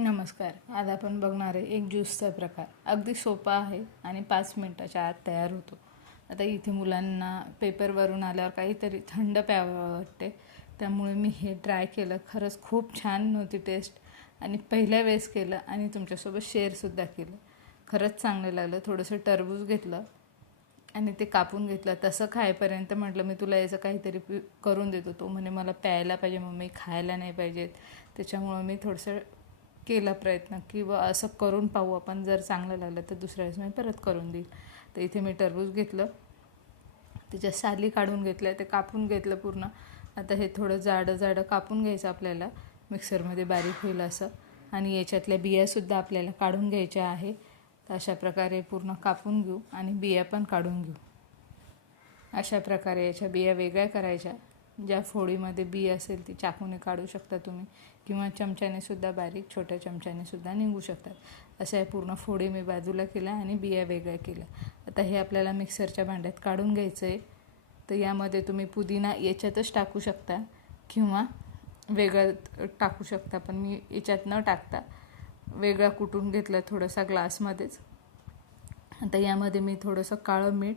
नमस्कार. आज आपण बघणार आहे एक ज्यूसचा प्रकार. अगदी सोपा आहे आणि 5 मिनिटाच्या आत तयार होतो. आता इथे मुलांना पेपरवरून आल्यावर काहीतरी थंड प्यावं वाटते, त्यामुळे मी हे ट्राय केलं. खरंच खूप छान होती टेस्ट आणि पहिल्या वेळेस केलं आणि तुमच्यासोबत शेअरसुद्धा केलं. खरंच चांगलं लागलं. थोडंसं टरबूज घेतलं आणि ते कापून घेतलं. तसं खायपर्यंत म्हटलं मी तुला याचं काहीतरी करून देतो. तो म्हणे मला प्यायला पाहिजे मम्मी, खायला नाही पाहिजेत. त्याच्यामुळं मी थोडंसं केला प्रयत्न की असं करून पाहू आपण, जर चांगलं लागलं तर दुसऱ्या वेळेस मी परत करून देईल. तर इथे मी टरबूज घेतलं, त्याच्या साली काढून घेतल्या, ते कापून घेतलं पूर्ण. आता हे थोडं जाडं कापून घ्यायचं आपल्याला, मिक्सरमध्ये बारीक होईल असं. आणि याच्यातल्या बियासुद्धा आपल्याला काढून घ्यायच्या आहे. तर अशा प्रकारे पूर्ण कापून घेऊ आणि बिया पण काढून घेऊ. अशा प्रकारे याच्या बिया वेगळ्या करायच्या. ज्या फोडीमध्ये बी असेल ती चाकूने काढू शकता तुम्ही, किंवा चमच्यानेसुद्धा, बारीक छोट्या चमच्यानेसुद्धा निघू शकतात. अशा या पूर्ण फोडी मी बाजूला केल्या आणि बिया वेगळ्या केल्या. आता हे आपल्याला मिक्सरच्या भांड्यात काढून घ्यायचं आहे. तर यामध्ये तुम्ही पुदिना याच्यातच टाकू शकता किंवा वेगळं टाकू शकता, पण मी याच्यात न टाकता वेगळा कुटून घेतलं थोडासा ग्लासमध्येच. आता यामध्ये मी थोडंसं काळं मीठ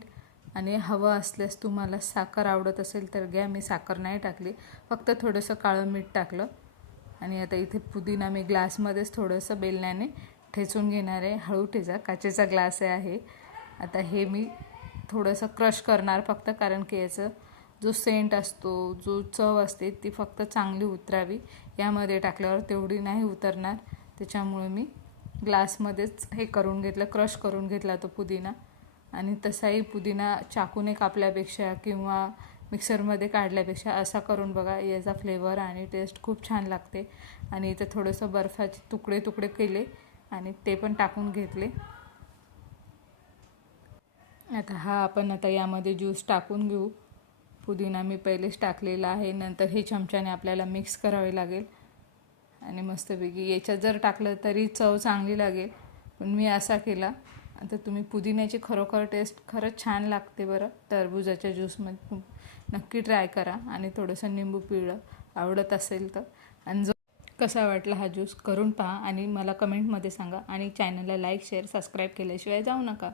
आणि हवं असल्यास तुम्हाला साखर आवडत असेल तर घ्या. मी साखर नाही टाकली, फक्त थोडंसं काळं मीठ टाकलं. आणि आता इथे पुदिना मी ग्लासमध्येच थोडंसं बेलण्याने ठेचून घेणार आहे. हळू ठेचा, काचेचा ग्लास आहे. आता हे मी थोडंसं क्रश करणार फक्त, कारण की याचं जो सेंट असतो, जो चव असते ती फक्त चांगली उतरावी. यामध्ये टाकल्यावर तेवढी नाही उतरणार, त्याच्यामुळे मी ग्लासमध्येच हे करून घेतलं, क्रश करून घेतला तो पुदिना. आणि तसाही पुदिना चाकूने कापल्यापेक्षा किंवा मिक्सरमध्ये काढल्यापेक्षा असा करून बघा, याचा फ्लेवर आणि टेस्ट खूप छान लागते. आणि इथं थोडंसं बर्फाचे तुकडे केले आणि ते पण टाकून घेतले. आता आता यामध्ये ज्यूस टाकून घेऊ. पुदिना मी पहिलेच टाकलेला आहे, नंतर हे चमच्याने आपल्याला मिक्स करावे लागेल. आणि मस्तपैकी याच्यात जर टाकलं तरी चव चांगली लागेल, पण मी असा केला. आता तुम्ही पुदिन्याची खरोखर टेस्ट खरंच छान लागते बरं. टरबुजाच्या ज्यूसमध्ये नक्की ट्राय करा आणि थोडंसं निंबू पिळलं आवडत असेल तर. आणि कसा वाटला हा ज्यूस करून पहा आणि मला कमेंटमध्ये सांगा. आणि चॅनलला लाईक, शेअर, सबस्क्राईब केल्याशिवाय जाऊ नका.